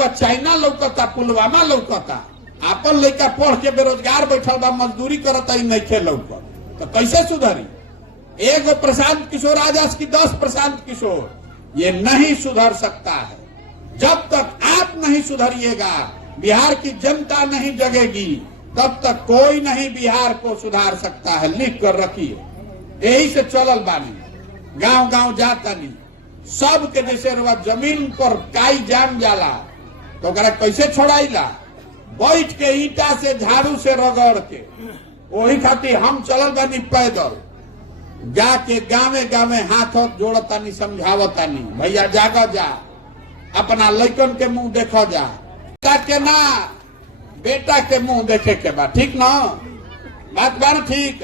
रउआ चाइना लौकता, पुलवामा लौकता, आपन लड़का पढ़ के बेरोजगार बैठल बा, मजदूरी करता, नहीं लौकत, तो कैसे सुधरी? एगो प्रशांत किशोर आजाद की 10 प्रशांत किशोर, ये नहीं सुधर सकता है। जब तक आप नहीं सुधरिएगा, बिहार की जनता नहीं जगेगी, तब तक कोई नहीं बिहार को सुधार सकता है। लिख कर रखिए। यही से चलल बानी, गांव गांव जाता नहीं, सबके जैसे रुआ जमीन पर काई जाम जाला तो ओकरा कैसे छोड़ाइला? बैठ के ईटा से, झाड़ू से रगड़ के। वही खातिर हम चलल बानी पैदल, जाके गावे गावे हाथ जोड़तानी, समझावतानी, भैया जागा जा, अपना लड़कन के मुंह देखो जा, बेटा के ना, बेटा के मुंह देखे के बाद, ठीक ना? बात बार ठीक।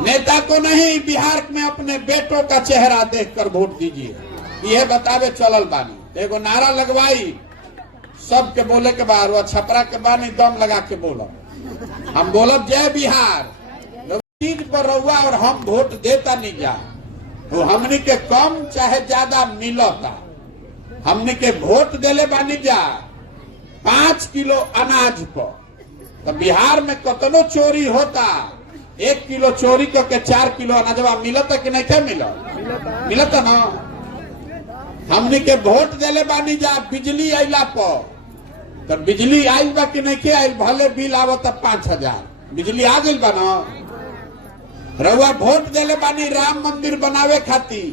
नेता को नहीं, बिहार में अपने बेटों का चेहरा देखकर वोट दीजिए, यह बतावे चलल बानी। एगो नारा लगवाई, सबके बोले के बाद, वो छपरा के बानी दम लगा के बोलो, हम बोलब जय बिहार। चीज पर रहुआ और हम वोट देता नहीं जा, वो हमने के कम चाहे ज्यादा मिलता, हमने के वोट देले बानी जा 5 किलो अनाज पर। तो बिहार में कतनो चोरी होता, 1 किलो चोरी करके 4 किलो अनाजवा मिलता कि नहीं? क्या मिलता ना? हमने के वोट देले बानी जा बिजली आइला पर, तो बिजली आइल बा कि नहीं के आइल? भले बिल आवता 5000, बिजली आ गई बा ना? रउआ वोट देले बानी राम मंदिर बनावे खातिर,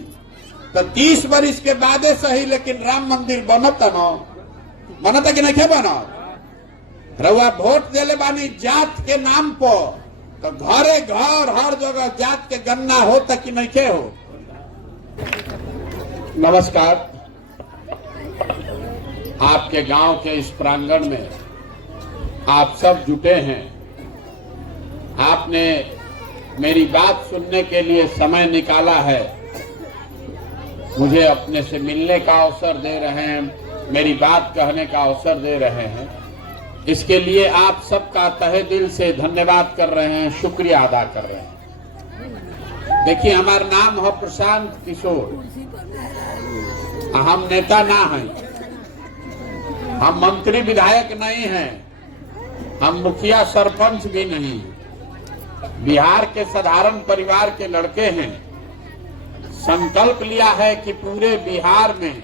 तो 30 बरिस के बादे सही, लेकिन राम मंदिर बनता ना? बनता कि नहीं बनत? रउआ वोट देले बानी जात के नाम पर, तो घरे घर हर जगह जात के गन्ना होता कि नहीं हो? नमस्कार। आपके गांव के इस प्रांगण में आप सब जुटे हैं। आपने मेरी बात सुनने के लिए समय निकाला है, मुझे अपने से मिलने का अवसर दे रहे हैं, मेरी बात कहने का अवसर दे रहे हैं। इसके लिए आप सबका तहे दिल से धन्यवाद कर रहे हैं, शुक्रिया अदा कर रहे हैं। देखिए, हमारा नाम है प्रशांत किशोर, हम नेता ना हैं, हम मंत्री विधायक नहीं हैं, हम मुखिया सरपंच भी नहीं, बिहार के साधारण परिवार के लड़के हैं। संकल्प लिया है कि पूरे बिहार में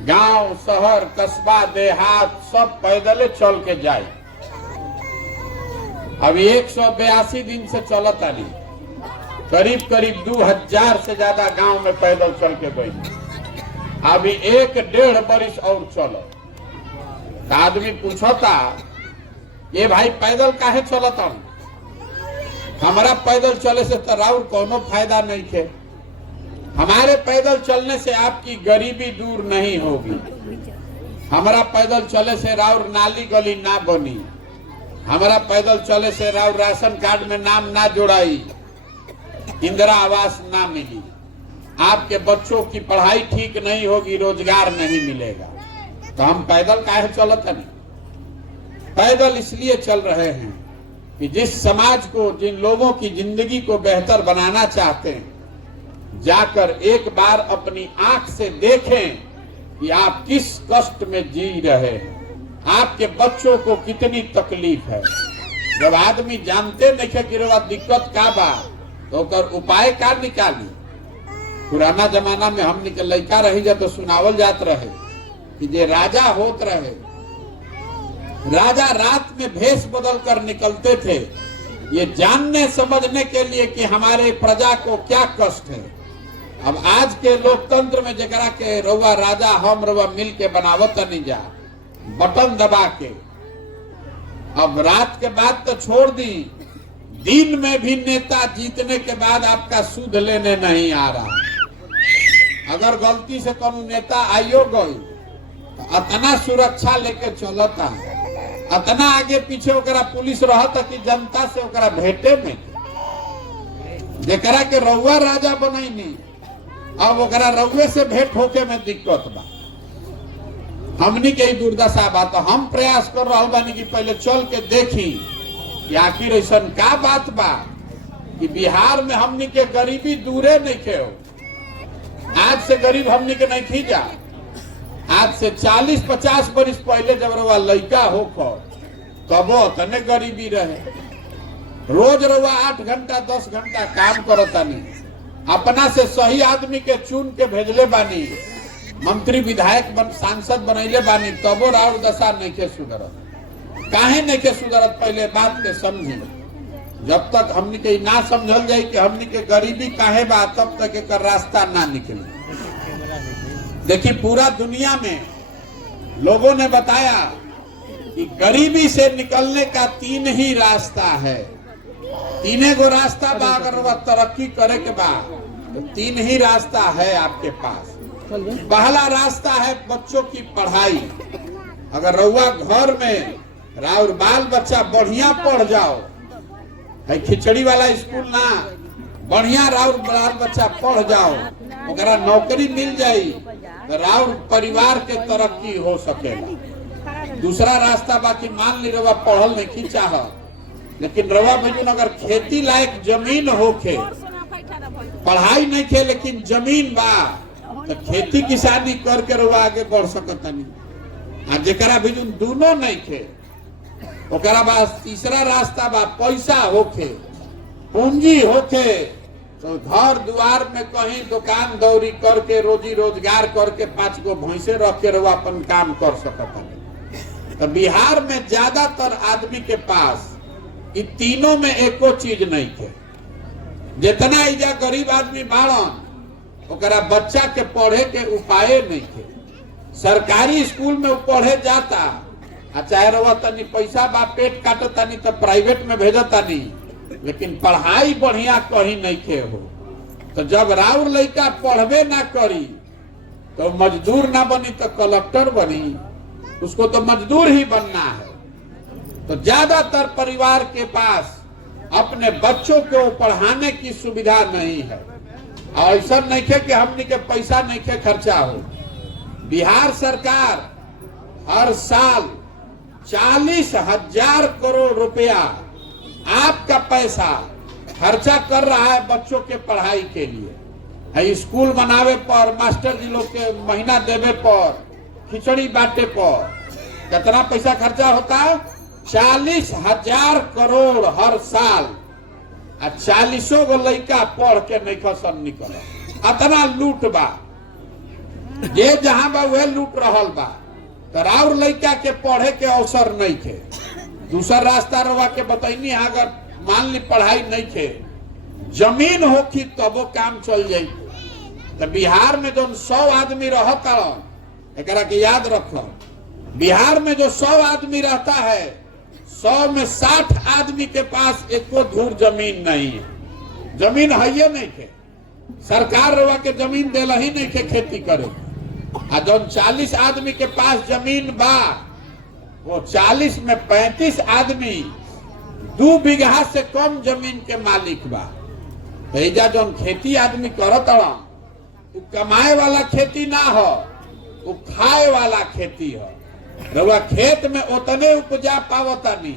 गांव, शहर, कस्बा, देहात सब पैदल चल के जाए। अभी 182 दिन से चलता नहीं, करीब करीब 2000 से ज्यादा गांव में पैदल चल के गई। अभी 1-1.5 बरिस और चलो। आदमी पूछता, ये भाई पैदल काहे चलता? हमारा पैदल चले से तो राउर कोनो फायदा नहीं थे। हमारे पैदल चलने से आपकी गरीबी दूर नहीं होगी, हमारा पैदल चले से राउर नाली गली ना बनी, हमारा पैदल चले से राउर राशन कार्ड में नाम ना जुड़ाई, इंदिरा आवास ना मिली, आपके बच्चों की पढ़ाई ठीक नहीं होगी, रोजगार नहीं मिलेगा। तो हम पैदल काहे चलते नहीं? पैदल इसलिए चल रहे हैं कि जिस समाज को, जिन लोगों की जिंदगी को बेहतर बनाना चाहते हैं, जाकर एक बार अपनी आंख से देखें कि आप किस कष्ट में जी रहे हैं, आपके बच्चों को कितनी तकलीफ है। जब आदमी जानते नहीं कि दिक्कत का बा, तो कर उपाय का निकाली। पुराना जमाना में हमने के लड़का रही जा तो सुनावल जात रहे कि जे राजा होत रहे, राजा रात में भेष बदल कर निकलते थे, ये जानने समझने के लिए कि हमारे प्रजा को क्या कष्ट है। अब आज के लोकतंत्र में जगरा के रउआ राजा हम रउआ मिल के बनावत नहीं जा, बटन दबा के। अब रात के बाद तो छोड़ दी, दिन में भी नेता जीतने के बाद आपका सूद लेने नहीं आ रहा। अगर गलती से कोई नेता आइयो गई तो अतना सुरक्षा लेके चलता है, अतना आगे पीछे ओकरा पुलिस रहता कि जनता से ओकरा भेटे में जेकरा के रउआ राजा बनैनी, अब ओकरा रउए से भेंट होके में दिक्कत बा। हमनी के दुर्दशा बा। तो हम प्रयास कर रहा बानी कि पहले चल के देखी कि आखिर ऐसा का बात बा कि बिहार में हमनी के गरीबी दूरे नहीं खे हो। आज से गरीब हमनी के नहीं थी जा, आज से 40-50 बरिस पहले जब रवा लड़का हो तबो तने गरीबी रहे। रोज रवा 8 घंटा 10 घंटा काम करतानी, अपना से सही आदमी के चुन के भेजले बानी, मंत्री विधायक सांसद बनैले बानी, तबो राउर दशा नहीं के सुधरत। काहे नहीं के सुधरत? पहले बात के समझी। जब तक हमनी के ना समझल जाए कि हमनी के गरीबी काहे बा, तब तक एक रास्ता ना निकले। देखिए पूरा दुनिया में लोगों ने बताया कि गरीबी से निकलने का 3 ही रास्ता है। 3 गो रास्ता बा। अगर वह तरक्की करे के बाद तो 3 ही रास्ता है आपके पास। पहला रास्ता है बच्चों की पढ़ाई। अगर रउआ घर में राउर बाल बच्चा बढ़िया पढ़ जाओ, है खिचड़ी वाला स्कूल ना, बढ़िया राउर बाल बच्चा पढ़ जाओ, ओकरा नौकरी मिल जाई तो राउर परिवार के तरक्की हो सकेला। दूसरा रास्ता बाकी मान ली रवा पढ़ल नहीं चाह, लेकिन रवा भजून अगर खेती लायक जमीन होके, पढ़ाई नहीं खे लेकिन जमीन बा, तो खेती किसानी करके रवा आगे बढ़ सकतनी। आ जेकरा भजून दोनों नहीं खे, ओकरा बाद तीसरा रास्ता बा पैसा होके, पूंजी होके, तो घर द्वार में कहीं दुकान दौरी करके रोजी रोजगार करके 5 गो भैंसे रख के रवा अपन काम कर सकता है। तो बिहार में ज्यादातर आदमी के पास इन तीनों में एको चीज नहीं थे। जितना इजा गरीब आदमी बाड़न, ओकरा बच्चा के पढ़े के उपाय नहीं थे। सरकारी स्कूल में पढ़े जाता, चाहे रवा तनी पैसा बा पेट काटतानी तो प्राइवेट में भेजतानी, लेकिन पढ़ाई बढ़िया कहीं नहीं के हो। तो जब राउर लड़का पढ़बे ना करी तो मजदूर ना बनी तो कलेक्टर बनी, उसको तो मजदूर ही बनना है। तो ज्यादातर परिवार के पास अपने बच्चों को पढ़ाने की सुविधा नहीं है। और ऐसा नहीं है कि हमने के पैसा नहीं के खर्चा हो। बिहार सरकार हर साल 40,000 करोड़ रुपया आपका पैसा खर्चा कर रहा है बच्चों के पढ़ाई के लिए। है स्कूल बनावे पर, मास्टर जी लोग के महीना देवे पर, खिचड़ी बांटे पर कितना पैसा खर्चा होता है? 40,000 करोड़ हर साल। 40 गो लड़का पढ़ के नहीं खसन निकल, अतना लूट बा। ये जहां बा वह लूट रहल बा। तो राउर लड़का के पढ़े के अवसर नहीं थे। दूसरा रास्ता रवा के बताइनी, अगर मान ली पढ़ाई नहीं थे, जमीन होखी तब वो काम चल जाये। तो बिहार में जो 100 आदमी रहता, एक याद रखो, बिहार में जो 100 आदमी रहता है, 100 में 60 आदमी के पास एको धूर जमीन नहीं है। जमीन है ये नहीं थे, सरकार रवा के जमीन देला ही नहीं थे खेती करे। आ जो 40 आदमी के पास जमीन बा, वो 40 में 35 आदमी 2 बीघा से कम जमीन के मालिक बा। भैया जो खेती आदमी करत वो कमाए वाला खेती ना हो, वो खाए वाला खेती हो। रउआ खेत में उतने उपजा पावता नहीं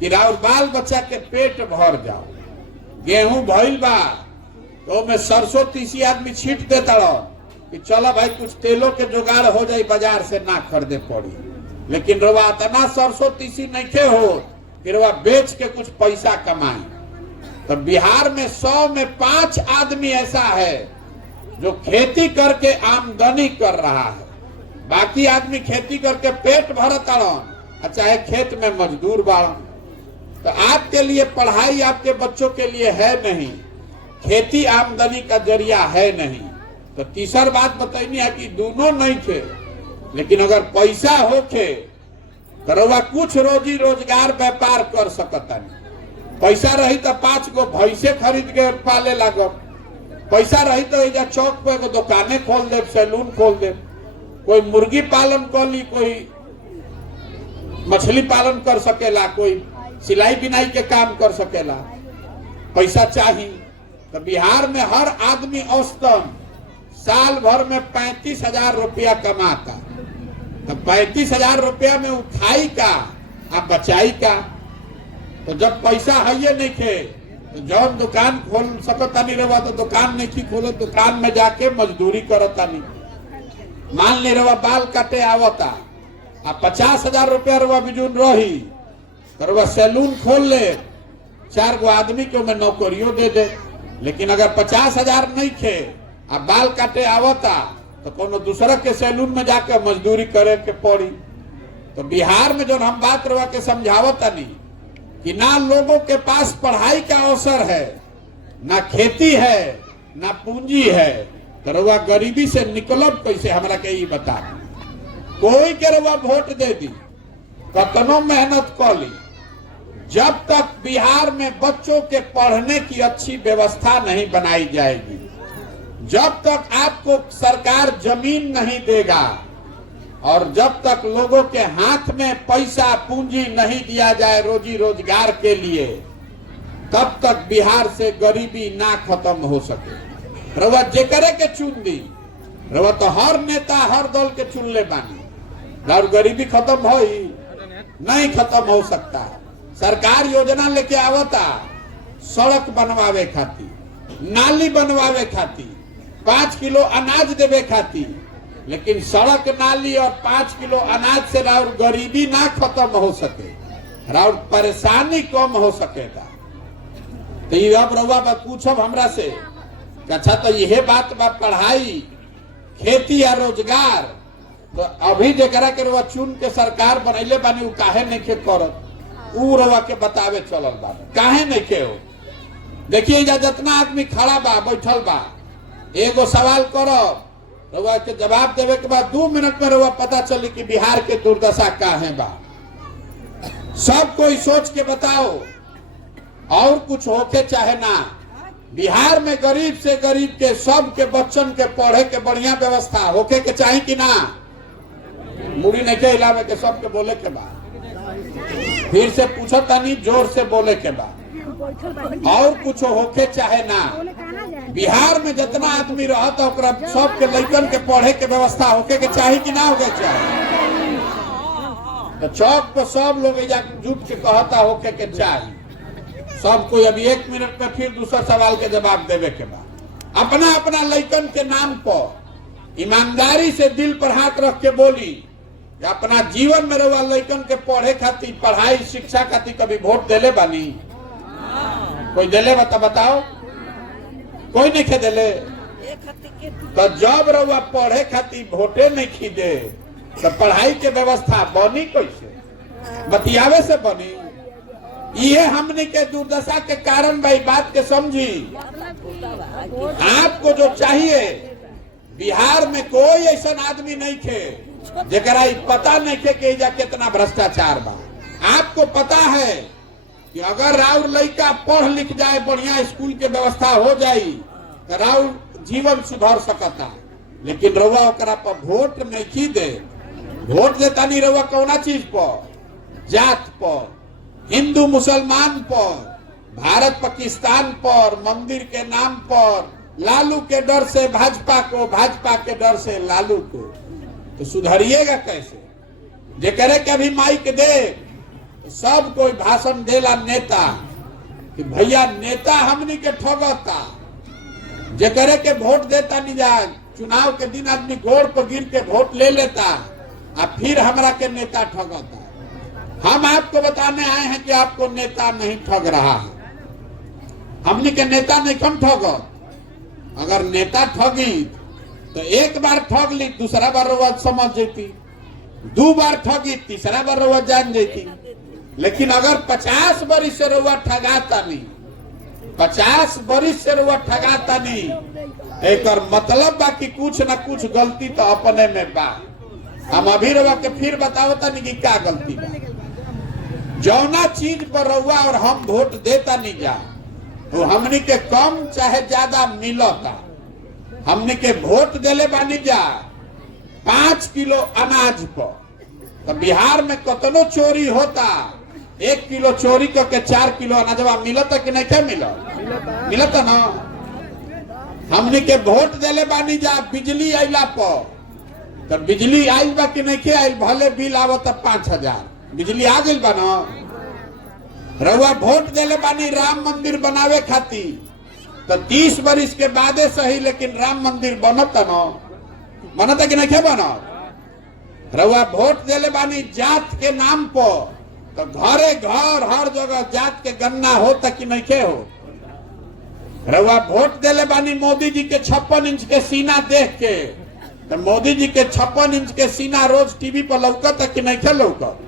कि राउर बाल बच्चा के पेट भर जाओ। गेहूं भइल बा तो में सरसों तीसी आदमी छीट देता कि चलो भाई कुछ तेलों के जुगाड़ हो जाए, बाजार से ना खरीदे पड़ी। लेकिन रवा इतना सरसों तीसी नहीं खे हो कि रवा बेच के कुछ पैसा कमाए। तो बिहार में 100 में 5 आदमी ऐसा है जो खेती करके आमदनी कर रहा है। बाकी आदमी खेती करके पेट भरता रहन, चाहे खेत में मजदूर बाड़न। तो आपके लिए पढ़ाई आपके बच्चों के लिए है नहीं, खेती आमदनी का जरिया है नहीं। तो तीसरी बात बताइनी है कि दोनों नहीं थे, लेकिन अगर पैसा होके तो रउआ कुछ रोजी रोजगार व्यापार कर सकता नहीं। पैसा रही तो 5 गो भैंसे खरीद के पाले लागब, पैसा रही तो एजा चौक पे एगो दुकाने खोल दे, सैलून खोल दे, कोई मुर्गी पालन कर ली, कोई मछली पालन कर सकेला, कोई सिलाई बिनाई के काम कर सकेला। पैसा चाहिए। तो बिहार में हर आदमी औसतन साल भर में 35,000 रुपया कमाता। तो 35,000 रुपया में उठाई का आप बचाई का। तो जब पैसा है ये नहीं थे तो जौन दुकान खोल सकता नहीं रहा, तो दुकान नहीं थी खोले, दुकान में जाके मजदूरी करता नहीं। मान ले रवा बाल काटे आवता आ 50,000 रुपया रवा बिजून रही तो रवा सैलून खोल ले, 4 गो आदमी को मैं नौकरियों दे दे। लेकिन अगर 50,000 नहीं खे आ बाल काटे आवता तो कोनो दूसरा के सैलून में जाकर मजदूरी करे के पड़ी। तो बिहार में जो हम बात रवा के समझावता नहीं कि ना लोगों के पास पढ़ाई का अवसर है, ना खेती है, ना पूंजी है, तो रवा गरीबी से निकलब कैसे, हमरा के ही बता। कोई के रवा वोट दे दी, कतनो मेहनत कर ली, जब तक बिहार में बच्चों के पढ़ने की अच्छी व्यवस्था नहीं बनाई जाएगी, जब तक आपको सरकार जमीन नहीं देगा और जब तक लोगों के हाथ में पैसा पूंजी नहीं दिया जाए रोजी रोजगार के लिए, तब तक बिहार से गरीबी ना खत्म हो सके। रवा जेकरे के चुन दी, रवा तो हर नेता हर दल के चुन ले बानी, और गरीबी खत्म हो ही नहीं, खत्म हो सकता। सरकार योजना लेके आवता सड़क बनवावे खातिर, नाली बनवावे खातिर, 5 किलो अनाज देवे खातिर, लेकिन सड़क नाली और 5 किलो अनाज से राउर गरीबी ना खत्म हो सके, राउर परेशानी कम हो सकेगा। तो ये अब रउआ पूछब हमरा से, अच्छा तो यह बात बा पढ़ाई, खेती या रोजगार, तो अभी जरा के रउआ चुन के सरकार बनैले बानी उ काहे नहीं के करत, उ रउआ के बतावे चलल बा काहे नहीं के हो। देखिए जितना आदमी खड़ा बा बैठल बा, एगो सवाल करो, रउआ के जवाब देवे के बाद 2 मिनट में रउआ पता चली कि बिहार के दुर्दशा काहे बा। सब कोई सोच के बताओ, और कुछ होके चाहे ना, बिहार में गरीब से गरीब के सब के बच्चन के पढ़े के बढ़िया व्यवस्था होके के चाहे कि ना, मुड़ी नहीं के हिलावे के, सबके बोले के बाद फिर से पूछो तनी जोर से बोले के बाद, और कुछ होके चाहे ना, बिहार में जितना आदमी रहता ओकरा सबके लइकन के पढ़े के व्यवस्था होके के चाहे कि ना होके चाहे। तो चौक पर सब लोग जुट के कहता होके के चाहे, सब कोई अभी 1 मिनट में फिर दूसरा सवाल के जवाब देवे के बाद अपना अपना लइकन के नाम पर ईमानदारी से दिल पर हाथ रख के बोली, अपना जीवन में रवा लइकन के पढ़े खातिर, पढ़ाई शिक्षा खातिर कभी वोट देले बानी? कोई देले बता बताओ, कोई नहीं खे देले। तो जब रउआ पढ़े खातिर वोटे नहीं खीदे तो पढ़ाई के व्यवस्था बनी कैसे, बतियावे से बनी? ये हमने के दुर्दशा के कारण भाई बात के समझी। आपको जो चाहिए, बिहार में कोई ऐसा आदमी नहीं खे जरा पता नहीं खे कि कितना भ्रष्टाचार बा। आपको पता है कि अगर राउर लड़का पढ़ लिख जाए, बढ़िया स्कूल के व्यवस्था हो जाई तो राउर जीवन सुधर सकता। लेकिन रउआ ओकरा पर वोट नहीं दे, वोट देता नहीं रउआ कौना चीज पर, जात पर, हिंदू मुसलमान पर, भारत पाकिस्तान पर, मंदिर के नाम पर, लालू के डर से भाजपा को, भाजपा के डर से लालू को। तो सुधरिएगा कैसे? जे करे के अभी माइक दे तो सब कोई भाषण देला नेता कि भैया नेता हमनी के ठगता, जे करे के वोट देता नहीं जा, चुनाव के दिन आदमी गोड़ पर गिर के वोट ले लेता और फिर हमरा के नेता ठगता। हम आपको बताने आए हैं कि आपको नेता नहीं ठग रहा है, हमने के नेता नहीं कम ठगो। अगर नेता ठगी तो एक बार ठग ली, दूसरा बार रउआ समझ जाती, 2 बार ठगी, तीसरा बार रउआ जान जाती। लेकिन अगर 50 बरिस से रउआ ठगाता नहीं, 50 बरिस से रउआ ठगाता नहीं, एक मतलब बा कि कुछ ना कुछ गलती तो अपने में बा। हम अभी रउआ के फिर बतावता नहीं कि क्या गलती बा। जौना चीज पर रउआ और हम वोट देता नहीं जा, तो हमने के कम चाहे ज्यादा मिलता। हमने के वोट देले बानी जा 5 किलो अनाज पर, तो बिहार में कतनो चोरी होता, 1 किलो चोरी करके 4 किलो अनाजवा मिलता कि नहीं? क्या मिलता ना? हमने के वोट देले बानी जा बिजली आइला पर, तो बिजली आइल बा कि नहीं के आइल? भले बिल आवत 5000, बिजली आ गई बा ना? रउआ वोट देले बानी राम मंदिर बनावे खातिर, तो 30 बरिस के बादे सही लेकिन राम मंदिर बनता न? बनता कि नहीं बनत? रउआ वोट देले बानी जात के नाम पर, तो घरे घर हर जगह जात के गन्ना होता कि नहीं हो? रउआ वोट देले बानी मोदी जी के 56 इंच के सीना देख के, तो मोदी जी के 56 इंच के सीना रोज टीवी पर लौकता कि नहीं लौकत?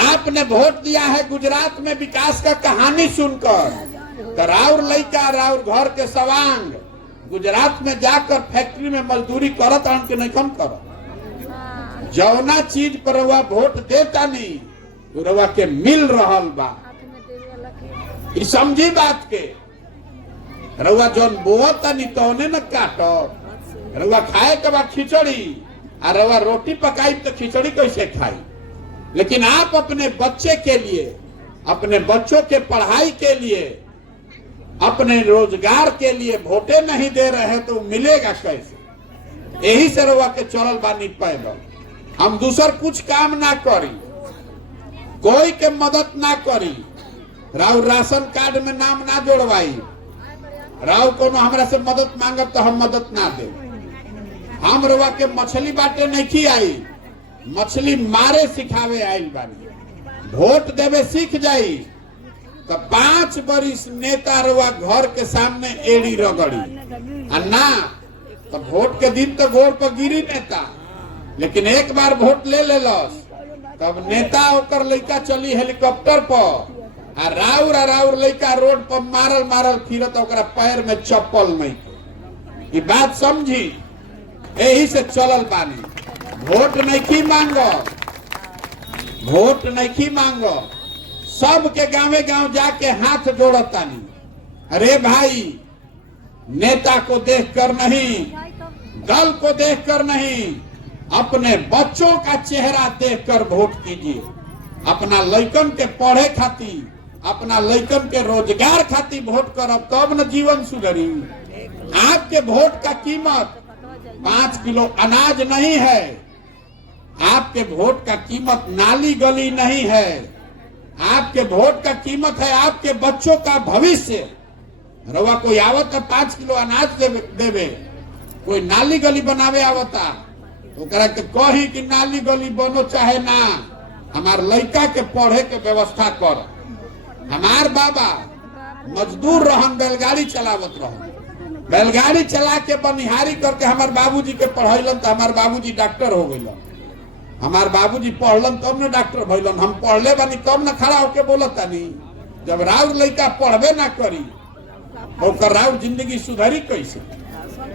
आपने वोट दिया है गुजरात में विकास का कहानी सुनकर, तो राउर लइका राउर घर के सवांग गुजरात में जाकर फैक्ट्री में मजदूरी करत आन के नहीं कम करत। जौना चीज पर रउआ वोट देता नहीं तो रउआ के मिल रहल बा, ई समझी बात के। रउआ जौन बोता नहीं तौने न काटो। रउआ खाए के बाद खिचड़ी और रउआ रोटी पकाई तो खिचड़ी कैसे खाई? लेकिन आप अपने बच्चे के लिए, अपने बच्चों के पढ़ाई के लिए, अपने रोजगार के लिए वोटे नहीं दे रहे हैं तो मिलेगा कैसे? यही से रउआ के चलल बानी पैदल। हम दूसर कुछ काम ना करी, कोई के मदद ना करी, राउर राशन कार्ड में नाम ना जोड़वाई, राउर कोनो हमरा से मदद मांगब तो हम मदद ना दे। हम रउआ के मछली बाटे नहीं खियाई, मछली मारे सिखावे आइल बानी। वोट देवे सीख जाई तो 5 बरिस नेता रउआ घर के सामने एड़ी रगड़ी, और ना तो वोट के दिन तो गोड़ पर गिरी नेता, लेकिन एक बार वोट ले लेलस तब नेता ओकर लइका चली हेलीकॉप्टर पर, आ राउर लइका रोड पर मारल मारल फिरत, ओकरा पैर में चप्पल नहीं। ये बात समझी? यही से चलल बानी। वोट नहीं मांगो, वोट नहीं मांगो, सबके गांवे गांव जाके हाथ जोड़तानी। अरे भाई, नेता को देखकर नहीं, दल को देखकर नहीं, अपने बच्चों का चेहरा देखकर वोट कीजिए। अपना लइकन के पढ़े खातिर, अपना लइकन के रोजगार खातिर वोट करब तब न जीवन सुधरी। आपके वोट का कीमत 5 किलो अनाज नहीं है, आपके वोट का कीमत नाली गली नहीं है, आपके वोट का कीमत है आपके बच्चों का भविष्य। रवा कोई आवत 5 किलो अनाज देवे, कोई नाली गली बनावे आवता तो कही कि नाली गली बनो चाहे ना, हमार लड़का के पढ़े के व्यवस्था कर। हमार बाबा मजदूर रहन, बैलगाड़ी चलावत रहन, बैलगाड़ी चला के बनिहारी करके हमार बाबूजी के पढ़ैलन तो हमार बाबूजी डॉक्टर हो गइलन। हमार बाबूजी पढ़लन तब न डॉक्टर भइलन। हम पढ़ले बानी तब न खड़ा होके बोलतानी। जब राउर लड़का पढ़बे ना करी ओकर राउर जिंदगी सुधरी कैसे?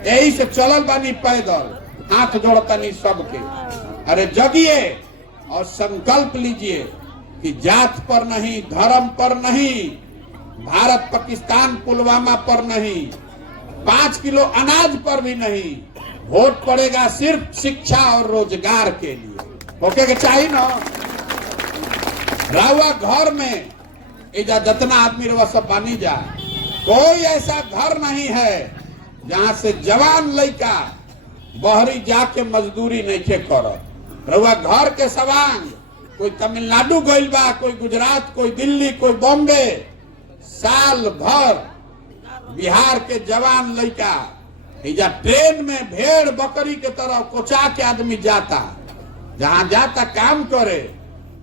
यही से चलल बानी पैदल, हाथ जोड़तानी सबके। अरे जगिए और संकल्प लीजिए कि जात पर नहीं, धर्म पर नहीं, भारत पाकिस्तान पुलवामा पर नहीं, 5 किलो अनाज पर भी नहीं, वोट पड़ेगा सिर्फ शिक्षा और रोजगार के लिए। ओके के चाहिए ना? राहुआ घर में इजा जितना आदमी रवा सब बानी जा, कोई ऐसा घर नहीं है जहां से जवान लड़का बहरी जाके मजदूरी नहीं के करत। रहुआ घर के सवांग कोई तमिलनाडु गइल बा, कोई गुजरात, कोई दिल्ली, कोई बॉम्बे, साल भर बिहार के जवान लड़का इजा ट्रेन में भेड़ बकरी के तरह कोचा के आदमी जाता, जहां जाता काम करे।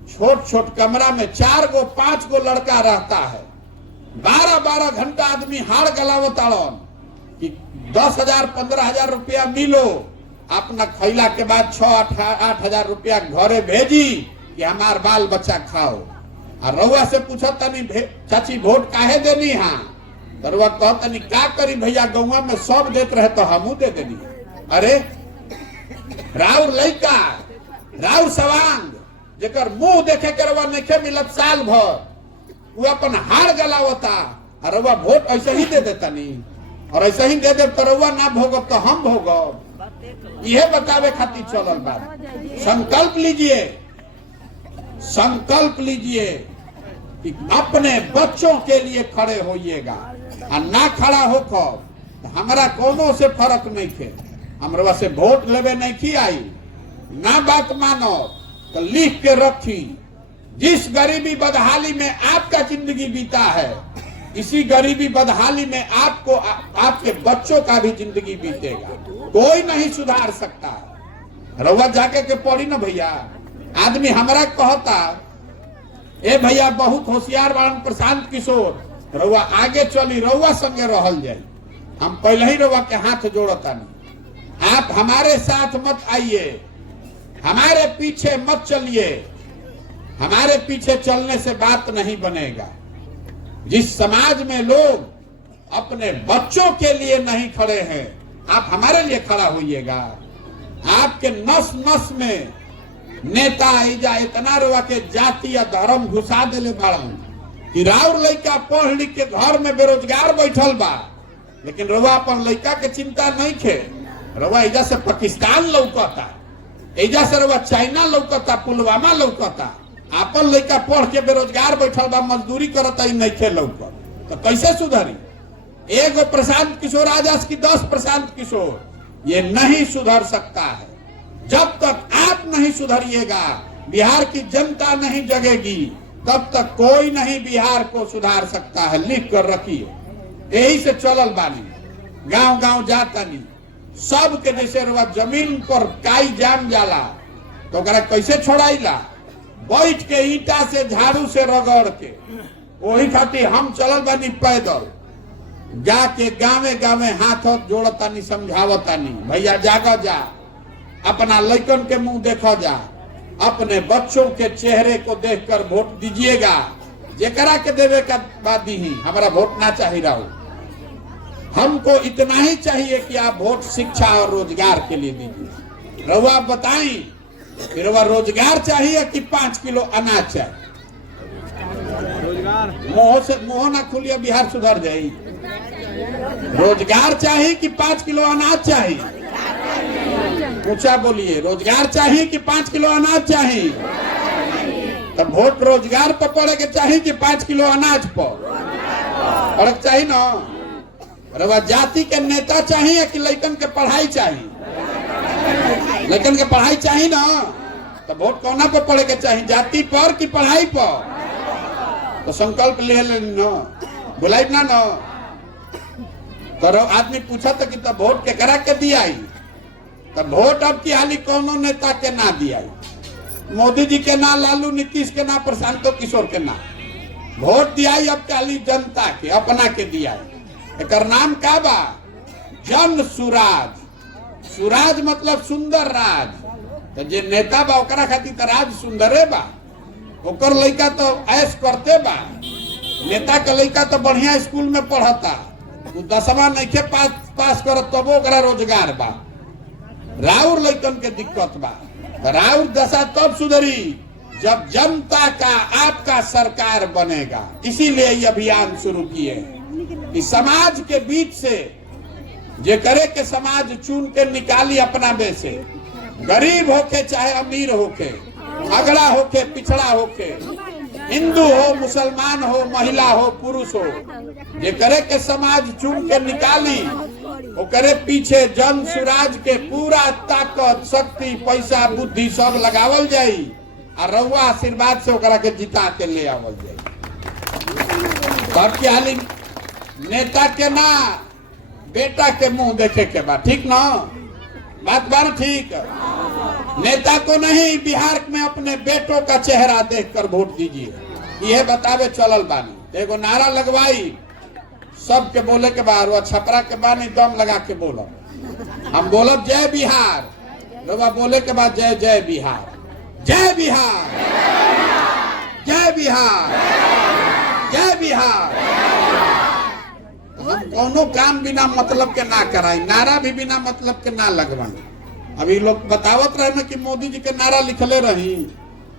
छोट छोट कमरा में 4 गो 5 गो लड़का रहता है। 12-12 घंटा आदमी हाड़ गलावताड़न कि 10,000 15,000 रुपया मिलो, अपना खैला के बाद 6-8 हजार रुपया घरे भेजी कि हमार बाल बच्चा खाओ। और रउआ से पूछत तनी चाची वोट काहे देनी? हाँ तो रउआ कहतनी का करी भैया, गौवा में सब देत रहे तो हमू दे देनी। अरे राउर लइका, राउर सवांग जेकर मुंह देखे के रउआ नहीं मिलत साल भर, वो अपन हार गलावता और रउआ वोट ऐसे ही दे देतनी। और ऐसे ही दे दे तो रउआ ना भोगब तो हम भोगब। यह बतावे खातिर चलल बात। संकल्प लीजिए, संकल्प लीजिए कि अपने बच्चों के लिए खड़े होइएगा। और ना खड़ा होकर हमारा कोनो से फर्क नहीं थे। हमरा से वोट लेवे नहीं की आई, ना बात मानो तो लिख के रखी। जिस गरीबी बदहाली में आपका जिंदगी बीता है इसी गरीबी बदहाली में आपको आपके बच्चों का भी जिंदगी बीतेगा। कोई नहीं सुधार सकता। रउआ जाके के पढ़ी ना भैया, आदमी हमरा कहता ए भैया बहुत होशियार बाड़न प्रशांत किशोर, रउआ आगे चली, रउआ संगे रहल जाई। हम पहले ही रउआ के हाथ जोड़ता नहीं। आप हमारे साथ मत आइए, हमारे पीछे मत चलिए। हमारे पीछे चलने से बात नहीं बनेगा। जिस समाज में लोग अपने बच्चों के लिए नहीं खड़े हैं, आप हमारे लिए खड़ा होइएगा। आपके नस नस में नेता इजा इतना रुआ के जाति या धर्म घुसा देले बाड़न कि राउर लइका पढ़ लिख के घर में बेरोजगार बैठल बा, लेकिन रुआ अपन लइका के चिंता नहीं खे। रुआ इजा से पाकिस्तान लौकता, इजा से रुआ चाइना लौकता, पुलवामा लौकता। अपन लइका पढ़ के बेरोजगार बैठल बा, मजदूरी करता, ही नहीं खे लौकत, तो कैसे सुधरी? एगो प्रशांत किशोर आजाद की 10 प्रशांत किशोर, ये नहीं सुधर सकता है। जब तक आप नहीं सुधरिएगा, बिहार की जनता नहीं जगेगी, तब तक कोई नहीं बिहार को सुधार सकता है। लिख कर रखिए। यही से चलल बानी, गांव गांव जाता नहीं। सबके जैसे रुआ जमीन पर काई जाम जाला तो ओकरा कैसे छोड़ाइला? बैठ के ईटा से झाड़ू से रगड़ के। वही खातिर हम चलल बानी पैदल, जाके गावे गावे हाथ जोड़तानी, समझावतानी, भैया जागा जा, अपना लइकन के मुंह देखा जा, अपने बच्चों के चेहरे को देखकर वोट दीजिएगा। जेकरा के देवे का बात दी, हमारा वोट ना चाहिए रहो। हमको इतना ही चाहिए कि आप वोट शिक्षा और रोजगार के लिए दीजिए। रउआ बताई, फिर वह रोजगार चाहिए कि 5 किलो अनाज चाहिए? मोह ना खुलिए, बिहार सुधर जाये। रोजगार चाहिए कि 5 किलो अनाज चाहिए? ऊंचा बोलिए, रोजगार चाहिए कि 5 किलो अनाज चाहिए? तब वोट रोजगार पर पड़े के चाहिए कि 5 किलो अनाज पर पड़े चाहिए ना? अरे जाति के नेता चाहिए कि लइकन के पढ़ाई चाहिए? लइकन के पढ़ाई चाहिए ना, तो वोट कौना पर पड़े के चाहिए? जाति पर कि पढ़ाई पर? तो संकल्प ले न, बुलाई ना न करो। आदमी पूछा था कि तब वोट के करा के दिया, तब वोट अब की हाली कौनो नेता के ना दिया, मोदी जी के ना, लालू नीतीश के ना, प्रशांत किशोर के ना। वोट दिया अब काली जनता के, अपना के दिया। एक नाम का बा जन सुराज। सुराज मतलब सुंदर राज। तो जे नेता बा ओकरा खातिर तो राज सुंदरे बा, ओकर लइका तो ऐश करते बा। नेता के लइका तो बढ़िया स्कूल में पढ़ता, 10वां नहीं पास करत, तब ओकरा रोजगार बा। राउर लइकन के दिक्कत बा। राउर दशा तब सुधरी जब जनता का आपका सरकार बनेगा। इसीलिए ये अभियान शुरू किए कि समाज के बीच से जे करे के समाज चुन के निकाली अपना में से, गरीब होके चाहे अमीर होके, अगड़ा होके पिछड़ा होके, हिंदू हो मुसलमान हो, महिला हो पुरुष हो, जे करे के समाज चुन के निकाली, वो करे पीछे जन सुराज के पूरा ताकत शक्ति पैसा बुद्धि सब लगावल जाई और रउआ आशीर्वाद से ओकरा के जिता के ले आवल जाई। बाकी हाली नेता के ना, बेटा के मुंह देखे के बाद, ठीक ना? बात बार ठीक। नेता को नहीं, बिहार में अपने बेटों का चेहरा देखकर वोट दीजिए। यह बतावे चलल बानी। एगो नारा लगवाई, सबके बोले के बाद, वो छपरा के बानी दम लगा के बोलो। हम बोलब जय बिहार, लोग बोले के बाद जय जय बिहार, जय बिहार, जय बिहार, जय बिहार। हम कोनो काम बिना मतलब के ना कराई, नारा भी बिना मतलब के ना लगवाई। अभी लोग बतावत रहे ना कि मोदी जी के नारा लिखले रही,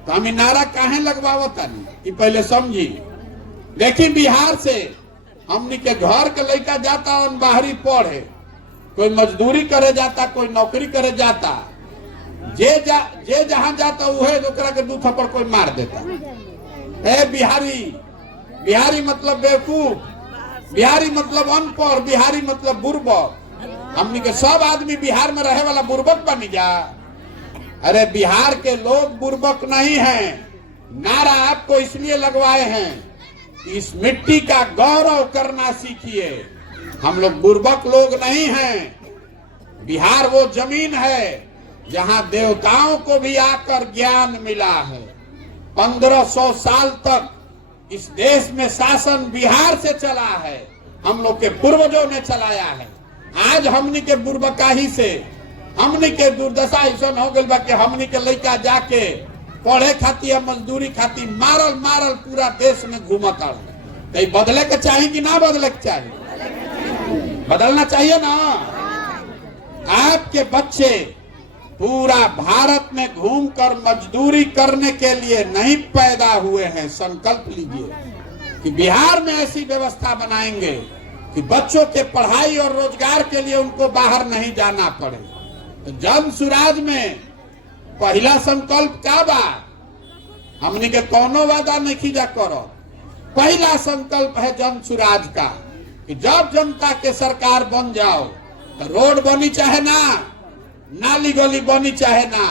तो हम नारा काहे लगवावत नहीं कि पहले समझी। देखी बिहार से हमनी के घर के लड़का जाता और बाहरी पढ़े, कोई मजदूरी करे जाता, कोई नौकरी करे जाता, जे जहां जाता उहे ओकरा के 2 थप्पड़ कोई मार देता। ए बिहारी, बिहारी मतलब बेवकूफ, बिहारी मतलब अनपढ़, बिहारी मतलब बुर्बक। हमनी के सब आदमी बिहार में रहे वाला बुर्बक बनी जा। अरे बिहार के लोग बुर्बक नहीं हैं। नारा आपको इसलिए लगवाए हैं इस मिट्टी का गौरव करना सीखिए। हम लोग बुर्बक लोग नहीं हैं। बिहार वो जमीन है जहां देवताओं को भी आकर ज्ञान मिला है। 1500 साल तक इस देश में शासन बिहार से चला है, हम लोग के पूर्वजों ने चलाया है। आज हमनी के बुर्बकाही से हमनी के दुर्दशा ऐसा हो गई बा कि हमनी के लड़का जाके पढ़े खाती या मजदूरी खाती मारल मारल पूरा देश में घूमता। तो बदले के चाहिए कि ना बदले के चाहिए? बदलना चाहिए ना। आपके बच्चे पूरा भारत में घूमकर मजदूरी करने के लिए नहीं पैदा हुए हैं। संकल्प लीजिए कि बिहार में ऐसी व्यवस्था बनाएंगे कि बच्चों के पढ़ाई और रोजगार के लिए उनको बाहर नहीं जाना पड़े। तो जन सुराज में पहला संकल्प क्या बा? हमने के कोनो वादा नहीं खींचा करो। पहला संकल्प है जन सुराज का कि जब जनता के सरकार बन जाओ तो रोड बनी चाहे ना, नाली गली बनी चाहे ना,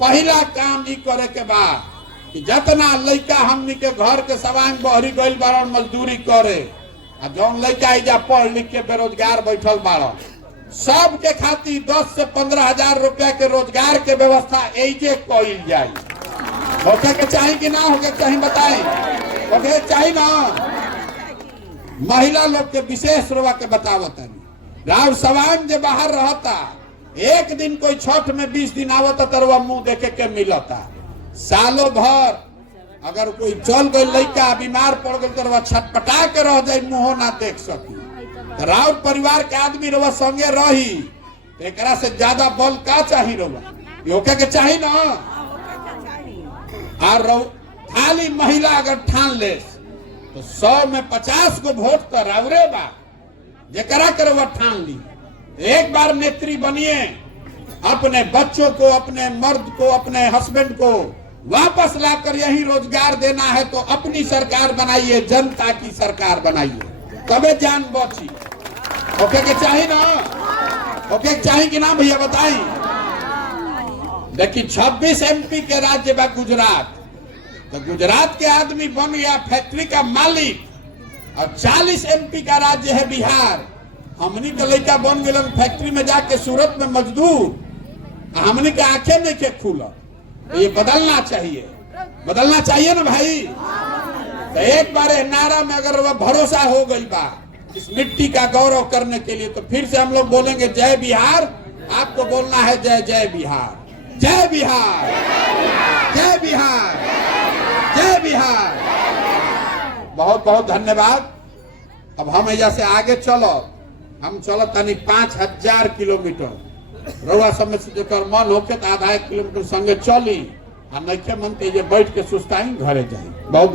पहला काम ई करे के बाद कि जितना लड़का हमनी के घर के सवांग बहरी गइल बारन मजदूरी करे, आ जौन लड़का इजा पढ़ लिख के बेरोजगार बैठल बारन, सब के खातिर 10 से 15 हजार रुपया के रोजगार के व्यवस्था एजे कइल जाए। होके के चाहिए कि ना होके चाहिए बताएं? होके चाहिए ना। महिला लोग के विशेष रुआ के बतावत है। राव सवांग जे बाहर रहता, एक दिन कोई छठ में 20 दिन आवता तरवा मुंह देखे के मिलता। सालों भर अगर कोई चल गई लड़का बीमार पड़ गई तरवा छटपटा के रह जाए, मुंह ना देख सकी। राव परिवार के आदमी रवा संगे रही, एकरा से ज्यादा बल का चाहिए? रवा होके के चाहिए ना। और खाली महिला अगर ठान ले तो 100 में 50 को वोट तो रावरे बा, जेकरा के रवा ठान ली। एक बार नेत्री बनिए, अपने बच्चों को, अपने मर्द को, अपने हस्बैंड को वापस लाकर यही रोजगार देना है तो अपनी सरकार बनाइए, जनता की सरकार बनाइए, तबे जान बची। ओके के चाहिए ना? ओके चाहिए कि ना भैया बताई? देखिए 26 MP के राज्य बा गुजरात, तो गुजरात के आदमी बन गया फैक्ट्री का मालिक, और 40 MP का राज्य है बिहार। हमनी के लड़का बन गए फैक्ट्री में जाके सूरत में मजदूर, हमनी के आंखें नहीं के खुला। तो ये बदलना चाहिए, बदलना चाहिए ना भाई। तो एक बार नारा में अगर वह भरोसा हो गई बा इस मिट्टी का गौरव करने के लिए, तो फिर से हम लोग बोलेंगे जय बिहार। आपको बोलना है जय जय बिहार, जय बिहार, जय बिहार, जय बिहार। बहुत बहुत धन्यवाद। अब हम यहाँ से आगे चलो, हम चलो तनी 5000 किलोमीटर। रउआ समय से जेकर मन होके तो आधा 1 किलोमीटर संगे चली, आ नइखे मन ते जे बैठ के सुस्ताई घरे जाई। बहुत